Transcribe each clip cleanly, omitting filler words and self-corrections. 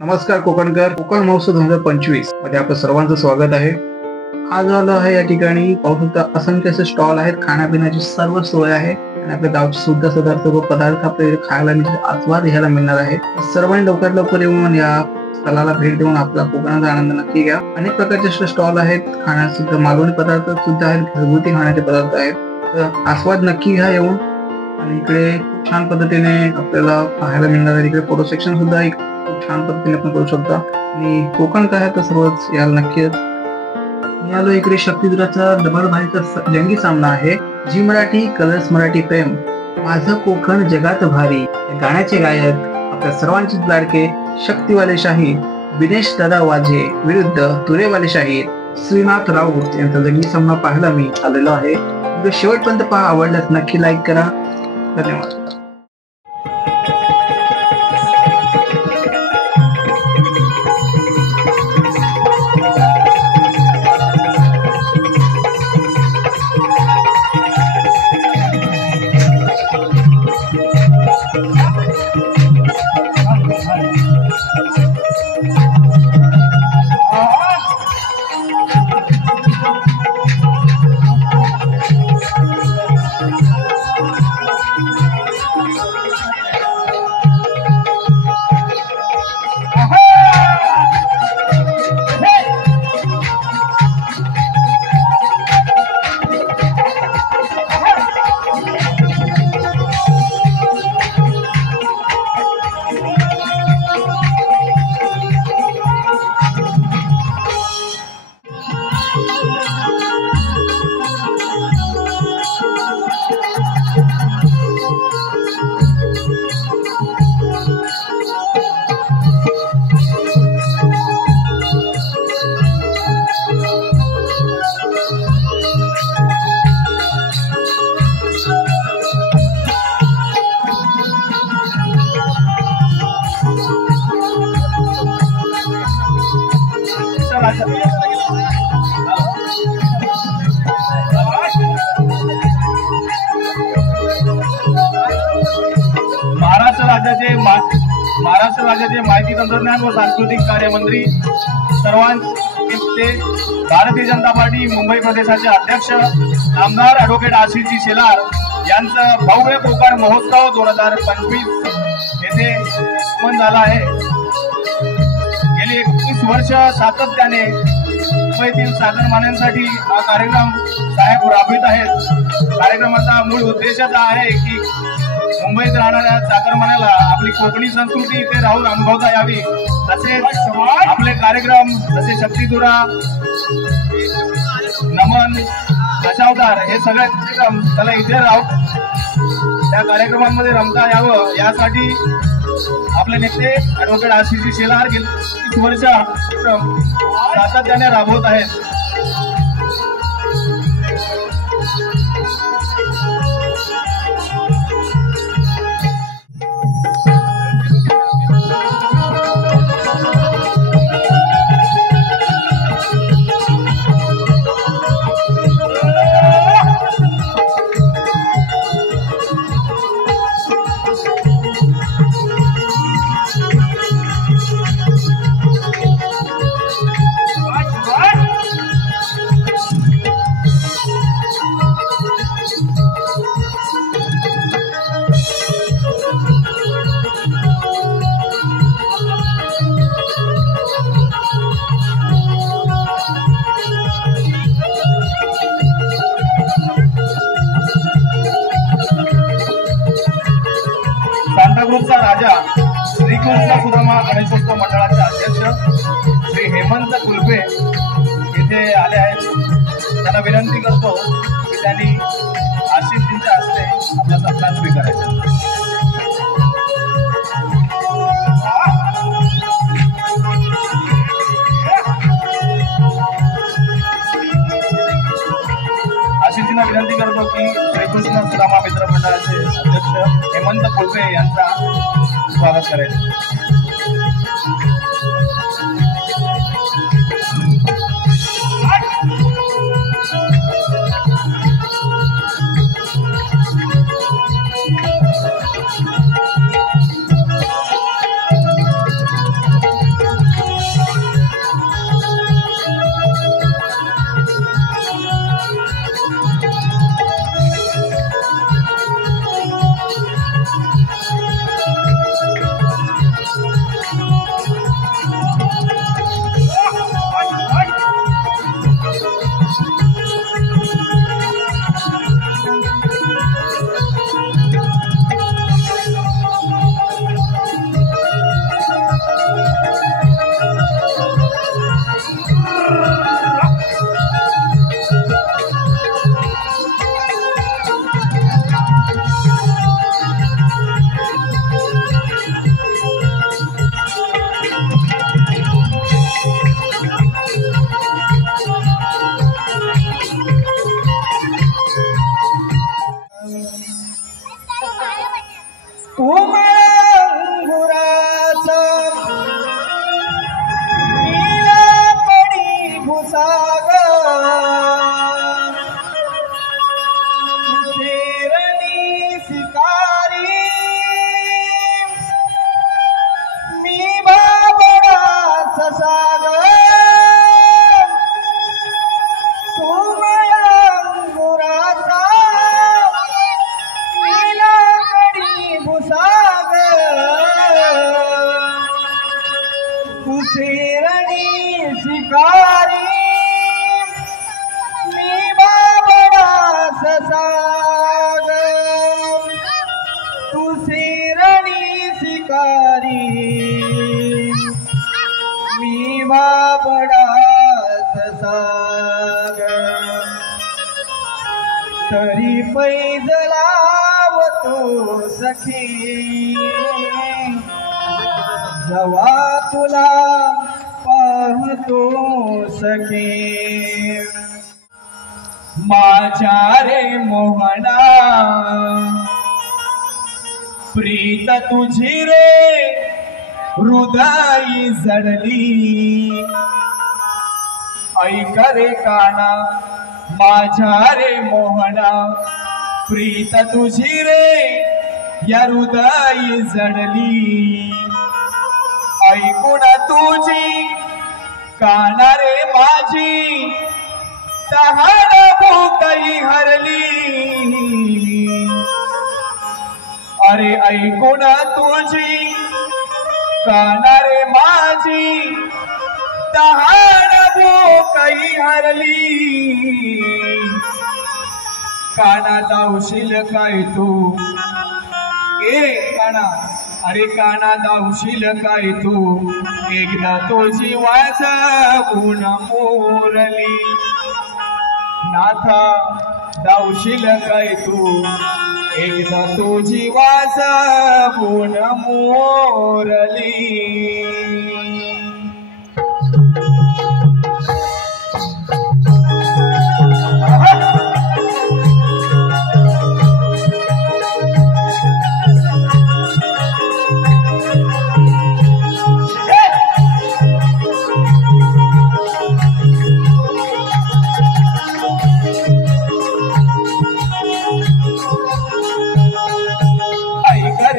नमस्कार कोकणकर, कोकण महोत्सव 2025 मध्ये आपलं सर्वांचं स्वागत आहे. आज आलो आहे या ठिकाणी पाहू शकता असंख्य असे स्टॉल आहेत. खाण्यापिण्याची सर्व सोय आहे आणि आपल्या गावचे सुद्धा सर्व पदार्थ आपल्याला खायला आस्वाद घ्यायला मिळणार आहे. सर्वांनी लवकरात लवकर येऊन या स्थळाला भेट देऊन आपला कोकणाचा आनंद नक्की घ्या. अनेक प्रकारचे स्टॉल आहेत. खाण्याचे मालवणी पदार्थ सुद्धा आहेत, घरगुती खाण्याचे पदार्थ आहेत. तर आस्वाद नक्की घ्या येऊन. आणि इकडे खूप छान पद्धतीने आपल्याला पाहायला मिळणार आहे. इकडे फोटो सेक्शन सुद्धा एक खूप छान पद्धतीने आपण करू शकता. आणि कोकण काय तर सर्वच याला नक्कीच. मी आलो इकडे शक्तिधुराचा डबल भाईचा जंगी सामना आहे. जी मराठी कलर्स मराठी प्रेम माझं कोकण जगात भारी या गाण्याचे गायक आपल्या सर्वांचेच लाडके शक्तिवाले शाहीर दिनेश दादा वाझे विरुद्ध तुरेवाले शाहीर श्रीनाथ राऊत यांचा जंगी सामना पाहायला मी आलेलो आहे. शेवटपर्यंत पहा. आवडल्यास नक्की लाईक करा. धन्यवाद. महाराष्ट्र राज्याचे माहिती तंत्रज्ञान व सांस्कृतिक कार्यमंत्री सर्वांचे भारतीय जनता पार्टी मुंबई प्रदेशाचे अध्यक्ष आमदार ॲडव्होकेट आशिषजी शेलार यांचं भव्य कोकण महोत्सव 2025 येथे आगमन झाला आहे. गेली 21 वर्ष सातत्याने मुंबईतील चाकरमान्यांसाठी हा कार्यक्रम साहेब राबवित आहेत. कार्यक्रमाचा मूळ उद्देशच आहे की मुंबईत राहणाऱ्या चाकरमान्याला आपली कोकणी संस्कृती इथे राहून अनुभवता यावी. तसेच आपले कार्यक्रम जसे शक्तिधुरा, नमन, दशावतार हे सगळे कार्यक्रम त्याला इथे राहून त्या कार्यक्रमांमध्ये रमता यावं यासाठी आपले नेते ॲडव्होकेट आशिषजी शेलार गेली 30 वर्ष सातत्याने राबवत आहेत. सांताक्रूजचा राजा श्रीकृष्ण सुदामा गणेशोत्सव मंडळाचे अध्यक्ष श्री हेमंत कुलपे येथे आले आहेत. त्यांना विनंती करतो की त्यांनी आशिषजींच्या हस्ते आपला सत्कार स्वीकारायचा. आशिषजींना विनंती करतो की श्रीकृष्ण सुदामा मित्र मंडळाचे अध्यक्ष हेमंत कुलपे यांचा स्वागत करायचं. तू शेरणी शिकारी मी बाबडा ससाग तू शेरणी शिकारी मी बाबडा ससाग तरी पैज लावतो सखी जवा तुला पाहतो सखी माझ्या रे मोहना प्रीत तुझी रे हृदय जडली ऐक रे काना माझ्या रे मोहना प्रीत तुझी रे या हृदय जडली ऐकून तुझी काना रे माझी तहान भूकही हरली अरे ऐकून तुझी काना रे माझी तहान भूकही हरली काना धावशील काय तू ए काना अरे काना धावशील काय तू एकदा तुझी वाजवून मोरली नाथा धावशील काय तू एकदा तुझी वाजवून मोरली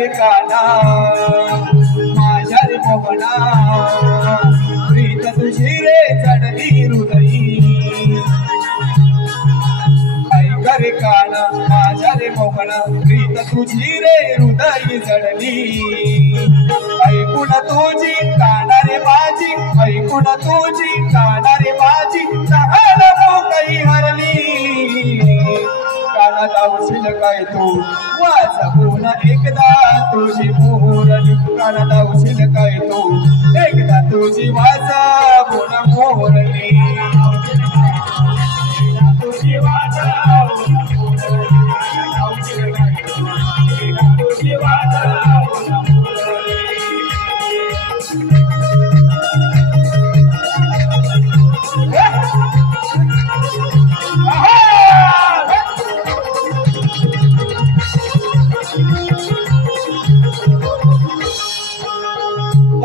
काना माझ्या रे मोहना प्रीत तुझी रे चढली हृदयी ऐक रे काना माझ्या रे मोहना प्रीत तुझी रे हृदयी जडली ऐकून तुझी काना रे माझी ऐकून तुझी काना रे माझी तहान भूकही हरली काना धावशील काय तू वाजवून एकदा तुझी मोरली काना धावशील काय तू एकदा तुझी वाजवून मोरली तुझी वाजवून तुझी वाजवून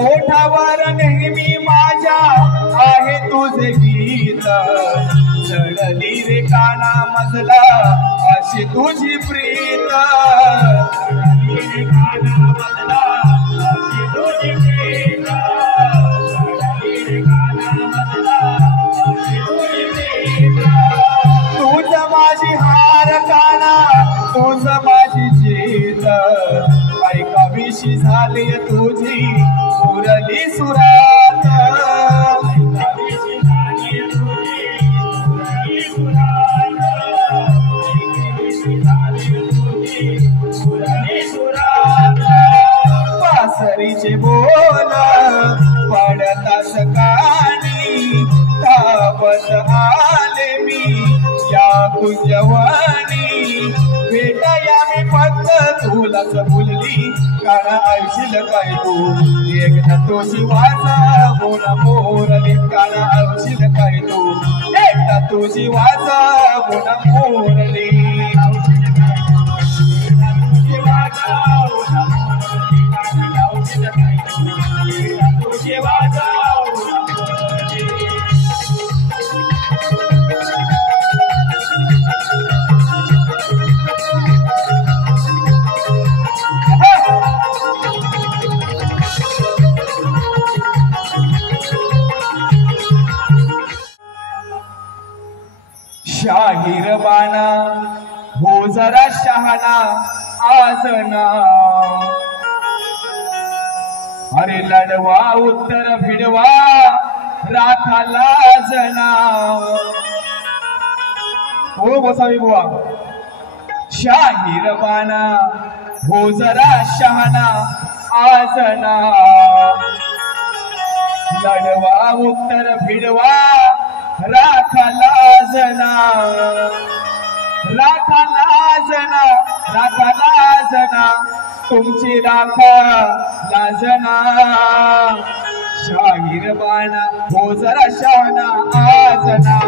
ओठावर नेहमी माझ्या आहे तुझे गीत चढली रे काना मजला अशी तुझी प्रीत चढली रे काना मजला अशी तुझी प्रीत चढली रे काना मजला अशी तुझी प्रीत तुझ माझी हार काना तुझ माझी जीत ऐकावीशी झाली तुझी मुरली सुरात ऐकावीशी झाली तुझी मुरली सुरात ऐकावीशी झाली तुझी मुरली सुरात पासरीचे बोल पडतास कानी धावत आले मी या कुंजवानी भेटाया मी फक्त तुलाच बोलली काना ऐशील काय तू एकदा तुझी वाजवून मोरली काना ऐशील काय तू एकदा तुझी वाजवून मोरली तुझी वाजवून मोरली काना ऐशील काय तू तुझी वाजवून मोरली शाहीर बाना हो जरा शहाणा आज ना अरे लढवा उत्तर भिडवा राखाला जना हो बसावी बुवा शाहीर बाना हो जरा शहाणा आजना लढवा उत्तर भिडवा राखाला जना राखाला जना राखाला जना तुमची राखा लाजना शाहीर बाणा हो जरा शहाणा आजना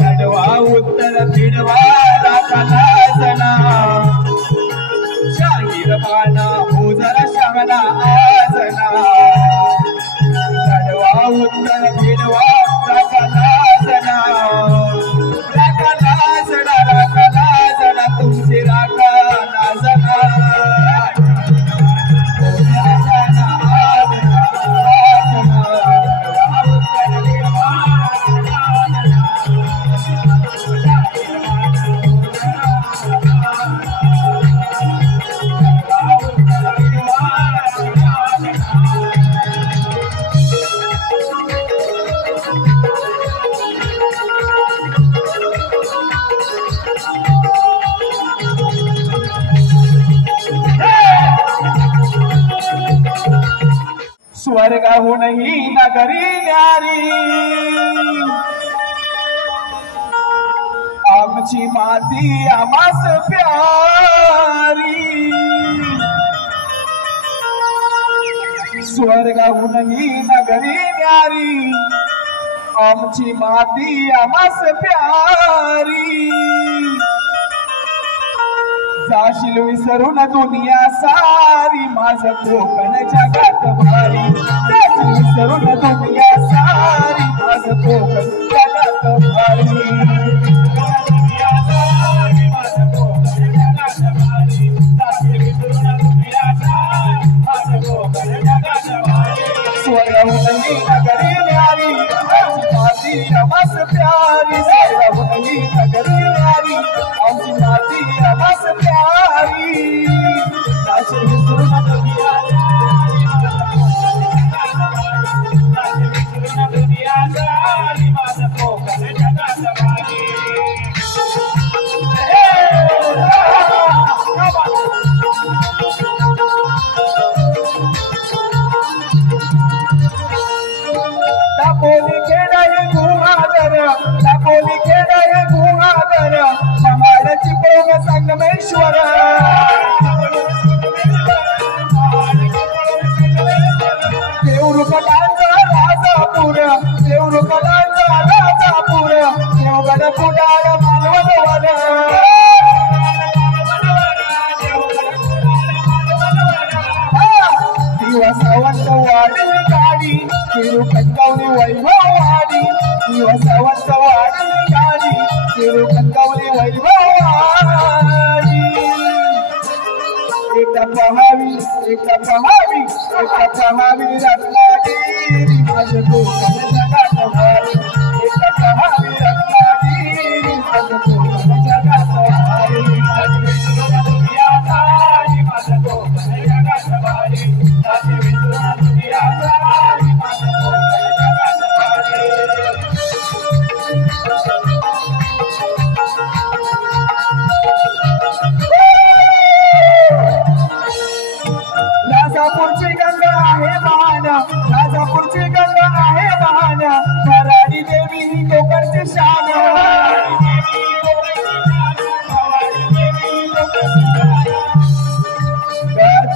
लढवा उत्तर भिडवा राखाला जना शाहीर बाणा हो जरा शहाणा आजना लढवा उत्तर भिडवा राखाला जना राखाला जना तुमची राखा लाजना स्वर्गाहून ही नगरी न्यारी आमची माती आमास प्यारी स्वर्गाहून ही नगरी न्यारी आमची माती आमास प्यारी जाशील विसरून दुनिया सारी माझं कोकण जगात भारी जाशील विसरून दुनिया सारी माझं कोकण जगात भारी स्वर्गाहून नगरी न्यारी आमची माती आमास प्यारी स्वर्गाहून नगरी न्यारी आमची माती आमास प्यारी जाशील विसरून दुनिया सारी माझं कोकण जगात भारी दापोली खेडाय गुहागर दापोली खेडाय गुहागर महाडची पोग संगमेश्वर देऊरुकलांचा राजापूर देऊरुकलांचा राजापूर देवगड कुडाळ मालवण दिवसावंत वाढली गाडी तिरू कणकवली वैभव वाडी दिवसावंत वाढली गाडी तिरू कणकवली वैभव वाडी एकदा पहावी रत्नागिरी माझं कोकण जगात भारी एकदा पहावी रत्नागिरी माझं कोकण जगात भारी दुनिया सारी माझं कोकण जगात भारी दुनिया सारी माझं कोकण जगात भारी राजापूरची गंगा आहे महान राजापूरची गंगा आहे महान भराडी देवी ही कोकणची शान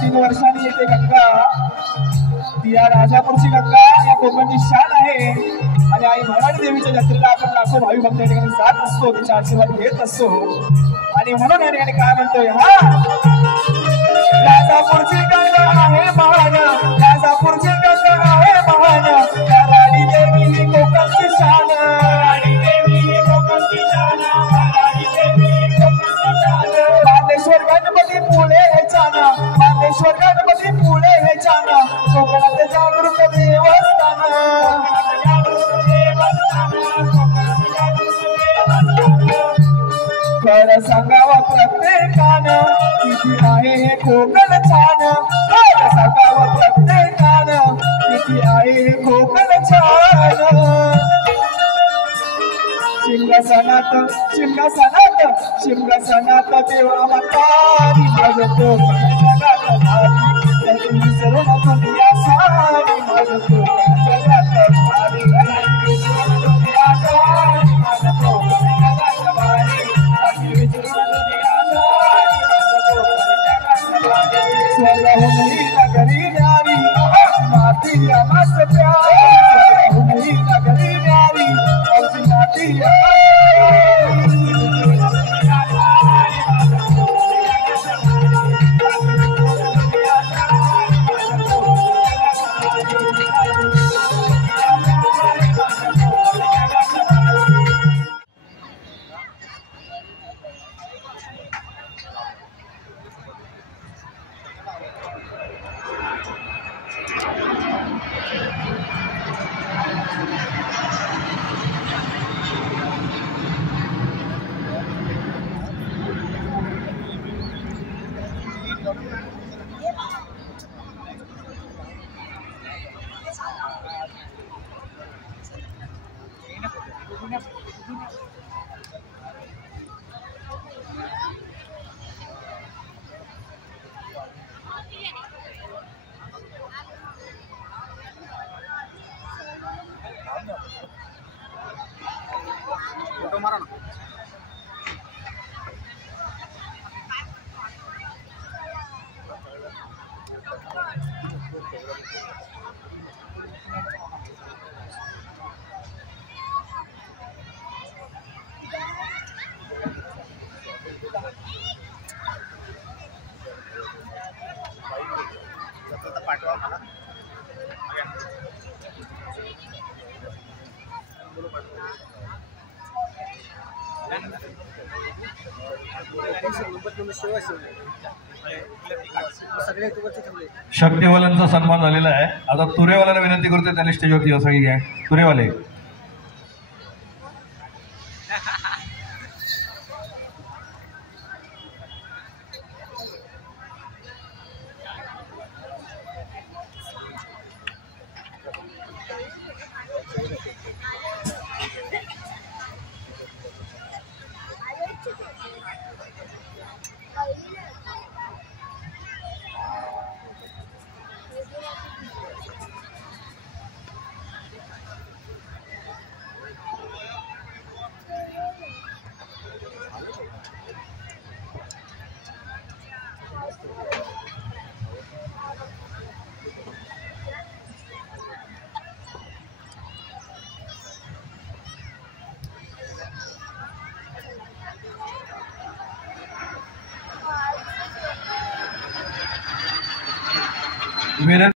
3 वर्षांनी येते गंगा ती या राजापूरची गंगा या कोकणची शान आहे आणि आई भराडी देवीच्या जत्रेला आपण लाखो भावी भक्त या ठिकाणी जात असतो तिचा आशीर्वाद घेत असतो आणि म्हणून या ठिकाणी काय म्हणतोय राजापूरची गंगा आहे महान राजापूरची गंगा आहे महान भराडी देवी ही कोकणची शान मातेश्वर गणपती पुणे हे चाना मातेश्वर गणपती पुणे हे चाना कोकणात जागृत देवस्थान खरं सांगावं प्रत्येकानं किती आहे हे कोकण छान खरं सांगावं शिमगासनात देवा म्हातारी माझं कोकण जगात भारी तुम्ही सर्व दुनिया सारी माझं कोकण जगात भारी दुनिया सारी माझं कोकण जगात भारी दुनिया सारी माझं कोकण जगात भारी स्वर्गभूमी नगरी न्यारी माती आमास प्यारी स्वर्गभूमी नगरी न्यारी माती शक्तीवाल्यांचा सन्मान झालेला आहे. आता तुरेवाल्यांना विनंती करतोय त्यांनी स्टेजवरती यासाठी घ्या. तुरेवाले विनंती